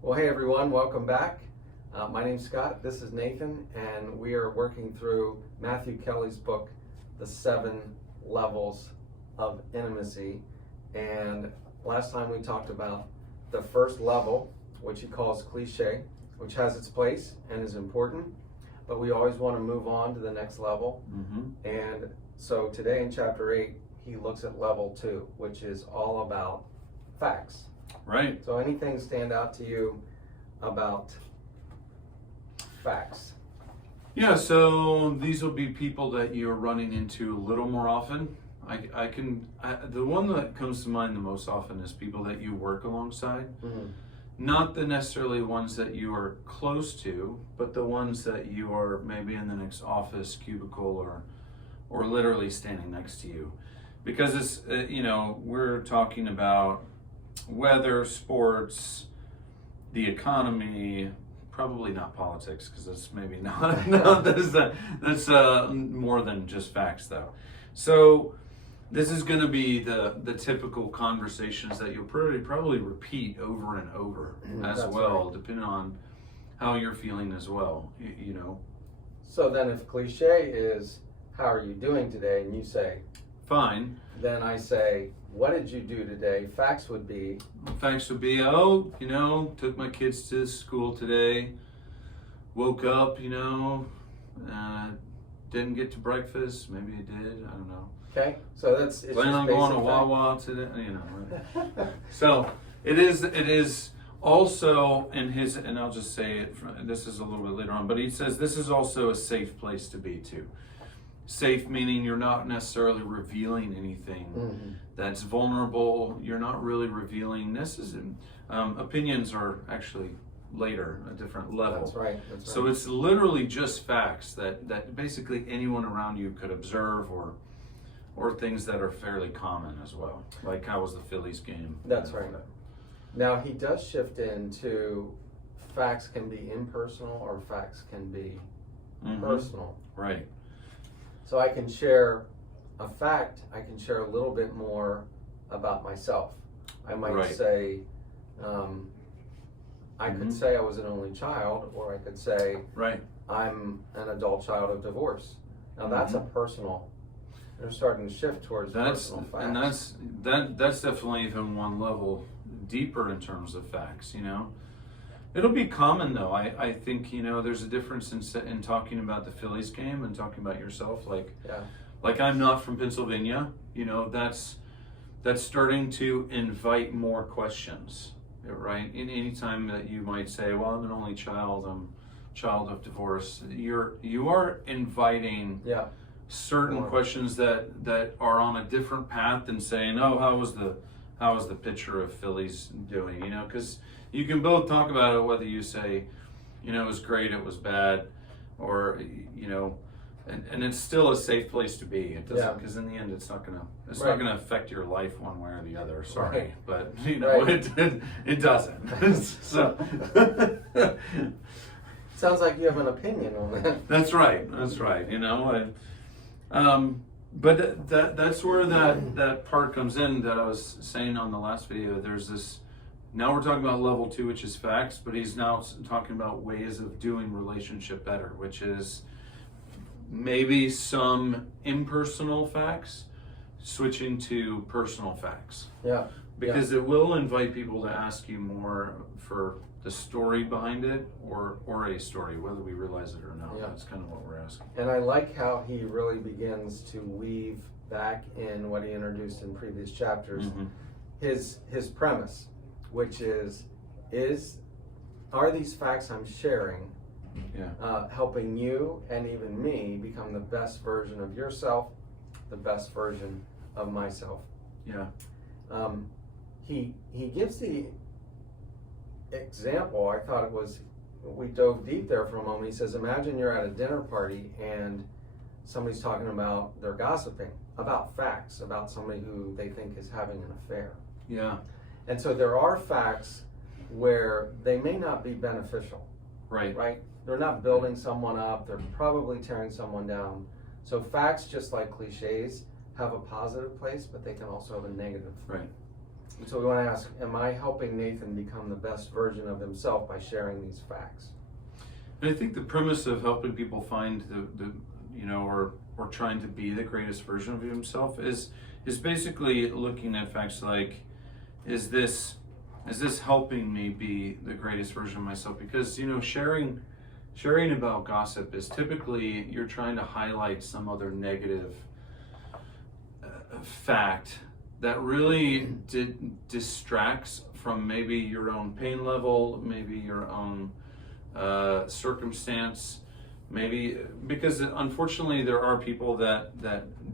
Well, hey everyone, welcome back. My name's Scott, this is Nathan, and we are working through Matthew Kelly's book, The 7 Levels of Intimacy. And last time we talked about the first level, which he calls cliche, which has its place and is important, but we always want to move on to the next level. And so today in chapter 8, he looks at level 2, which is all about facts. Right. So anything stand out to you about facts? Yeah, so these will be people that you're running into a little more often. The one that comes to mind the most often is people that you work alongside. Not the necessarily ones that you are close to, but the ones that you are maybe in the next office cubicle or literally standing next to you. Because it's, we're talking about weather, sports, the economy, probably not politics, because that's maybe not. No, that's more than just facts, though. So this is going to be the typical conversations that you'll probably repeat over and over as well, right, depending on how you're feeling as well. You know. So then, if cliche is "How are you doing today?" and you say, "Fine," then I say, "What did you do today?" Facts would be, took my kids to school today, woke up, didn't get to breakfast, maybe I did, I don't know. Okay, so it's plan on going to Wawa today, Right? So it is also in his, and I'll just say it, this is a little bit later on, but he says this is also a safe place to be too. Safe meaning you're not necessarily revealing anything that's vulnerable. You're not really revealing opinions are actually later, a different level. That's right. So it's literally just facts that basically anyone around you could observe or things that are fairly common as well. Like how was the Phillies game? That's right. Now he does shift into facts can be impersonal or facts can be personal. Right. So I can share a fact, I can share a little bit more about myself. I might say, I could say I was an only child, or I could say, I'm an adult child of divorce. Now that's a personal, they're starting to shift towards personal facts. And that's definitely even one level deeper in terms of facts, It'll be common though. I think, there's a difference in talking about the Phillies game and talking about yourself. Like I'm not from Pennsylvania, that's starting to invite more questions, right? In any time that you might say, well, I'm an only child, I'm a child of divorce, you are inviting certain questions that are on a different path than saying, oh, how was the pitcher of Phillies doing, because you can both talk about it, whether you say, it was great, it was bad, or, and it's still a safe place to be. It doesn't, because in the end, it's not gonna affect your life one way or the other. Sorry, but it doesn't. So sounds like you have an opinion on that. That's right. But that's where that part comes in that I was saying on the last video. There's this. Now we're talking about level 2, which is facts, but he's now talking about ways of doing relationship better, which is maybe some impersonal facts switching to personal facts. Yeah. Because it will invite people to ask you more for the story behind it or a story, whether we realize it or not. Yeah. That's kind of what we're asking. And I like how he really begins to weave back in what he introduced in previous chapters, his premise, which are these facts I'm sharing helping you and even me become the best version of yourself, the best version of myself? Yeah. He gives the example, I thought we dove deep there for a moment. He says, imagine you're at a dinner party and somebody's talking about, they're gossiping about facts, about somebody who they think is having an affair. Yeah. And so there are facts where they may not be beneficial. Right. They're not building someone up, they're probably tearing someone down. So facts, just like cliches, have a positive place, but they can also have a negative So we want to ask, am I helping Nathan become the best version of himself by sharing these facts? And I think the premise of helping people find the or trying to be the greatest version of himself is basically looking at facts like, is this helping me be the greatest version of myself? Because sharing about gossip is typically you're trying to highlight some other negative fact that really distracts from maybe your own pain level, maybe your own circumstance, maybe because unfortunately there are people that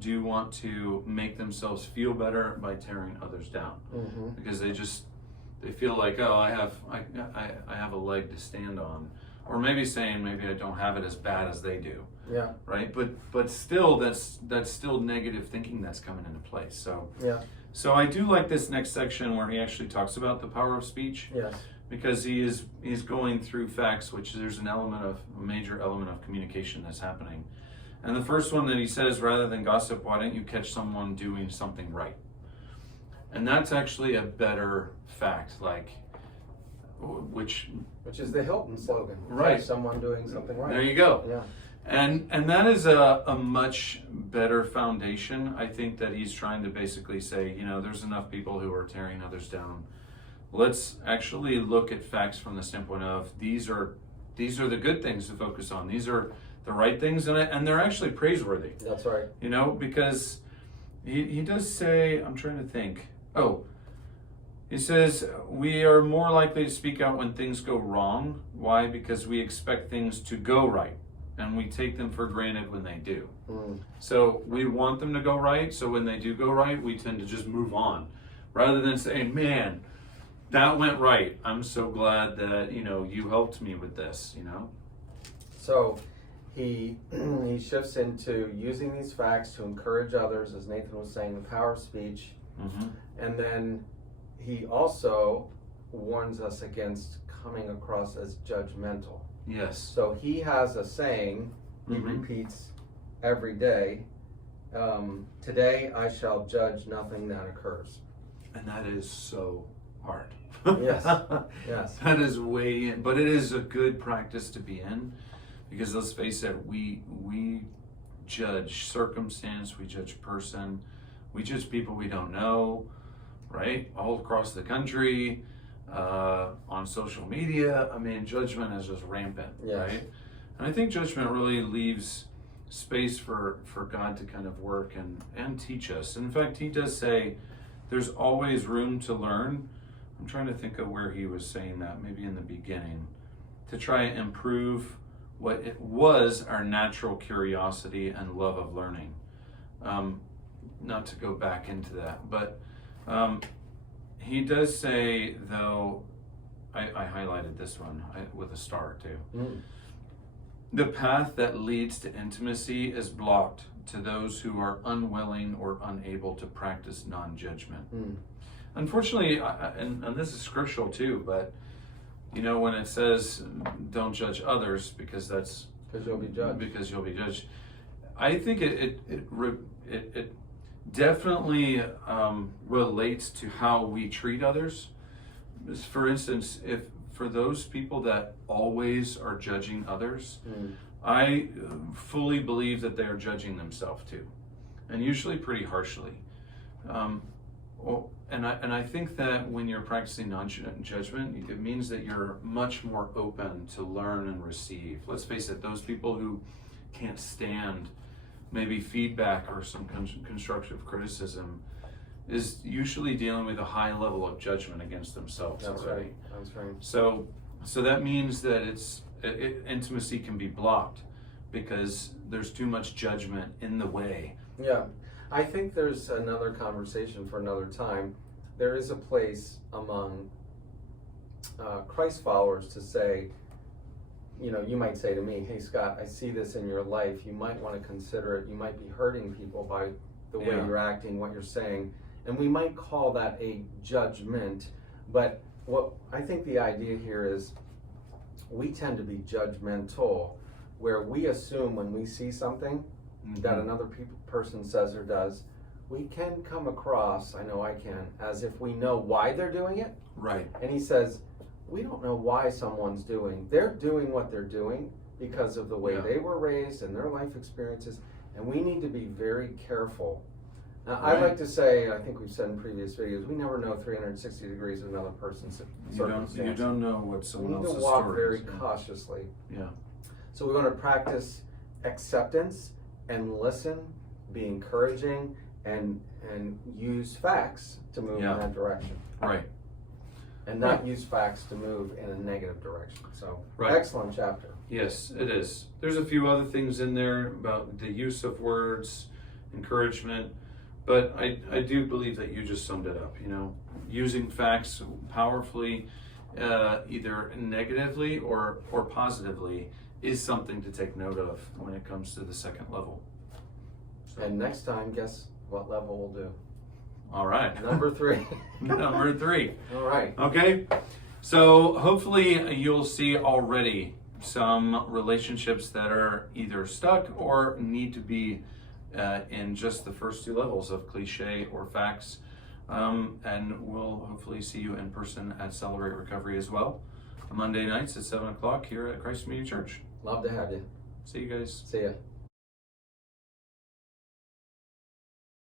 do want to make themselves feel better by tearing others down, because they feel like, oh, I have a leg to stand on, or maybe saying maybe I don't have it as bad as they do. Yeah. Right. But still, that's still negative thinking that's coming into place. So yeah. So I do like this next section where he actually talks about the power of speech. Yes. Because he's going through facts, which there's a major element of communication that's happening. And the first one that he says, rather than gossip, why don't you catch someone doing something right? And that's actually a better fact, which is the Hilton slogan. Right. Catch someone doing something right. There you go. Yeah. And that is a much better foundation. I think that he's trying to basically say, there's enough people who are tearing others down. Let's actually look at facts from the standpoint of these are the good things to focus on. These are the right things, and they're actually praiseworthy. That's right. Because he does say, I'm trying to think. Oh, he says, we are more likely to speak out when things go wrong. Why? Because we expect things to go right, and we take them for granted when they do. So we want them to go right, so when they do go right, we tend to just move on, rather than saying, man, that went right. I'm so glad that, you helped me with this, So he shifts into using these facts to encourage others, as Nathan was saying, the power of speech. And then he also warns us against coming across as judgmental. Yes. So he has a saying he repeats every day. Today I shall judge nothing that occurs. And that is so hard. Yes. Yes. That is way in, but it is a good practice to be in, because let's face it, we judge circumstance, we judge person, we judge people we don't know, right? All across the country, on social media. I mean, judgment is just rampant, right? And I think judgment really leaves space for God to kind of work and teach us. In fact, he does say there's always room to learn. I'm trying to think of where he was saying that, maybe in the beginning, to try and improve what it was our natural curiosity and love of learning. Not to go back into that, but he does say, though, I highlighted this one with a star too. The path that leads to intimacy is blocked to those who are unwilling or unable to practice non-judgment. Unfortunately, and this is scriptural too, but when it says don't judge others because you'll be judged. Because you'll be judged, I think it definitely relates to how we treat others. For instance, if for those people that always are judging others, I fully believe that they are judging themselves too, and usually pretty harshly. And I think that when you're practicing non-judgment, it means that you're much more open to learn and receive. Let's face it, those people who can't stand maybe feedback or some constructive criticism is usually dealing with a high level of judgment against themselves. That's already. right. That's right. So that means that intimacy can be blocked because there's too much judgment in the way. Yeah. I think there's another conversation for another time. There is a place among Christ followers to say, you might say to me, hey Scott, I see this in your life. You might want to consider it. You might be hurting people by the way you're acting, what you're saying. And we might call that a judgment. But what I think the idea here is we tend to be judgmental, where we assume when we see something that another person says or does, we can come across, I know I can, as if we know why they're doing it. Right. And he says, we don't know why someone's they're doing what they're doing because of the way Yeah. they were raised and their life experiences, and we need to be very careful. Now, I Right. like to say, I think we've said in previous videos, we never know 360 degrees of another person's circumstance. You don't know what We someone need to else's walk story very is. cautiously. Yeah. So we want to practice acceptance and listen, be encouraging, and use facts to move Yeah. in that direction. Right. And not use facts to move in a negative direction. So, Right. excellent chapter. Yes, it is. There's a few other things in there about the use of words, encouragement, but I do believe that you just summed it up. Using facts powerfully, either negatively or positively, is something to take note of when it comes to the second level. So, And next time, guess what level we'll do? all right. Number 3. Number 3. All right. Okay, so hopefully you'll see already some relationships that are either stuck or need to be in just the first 2 levels of cliche or facts. And we'll hopefully see you in person at Celebrate Recovery as well, Monday nights at 7 o'clock here at Christ Community Church. Love to have you. See you guys. See ya.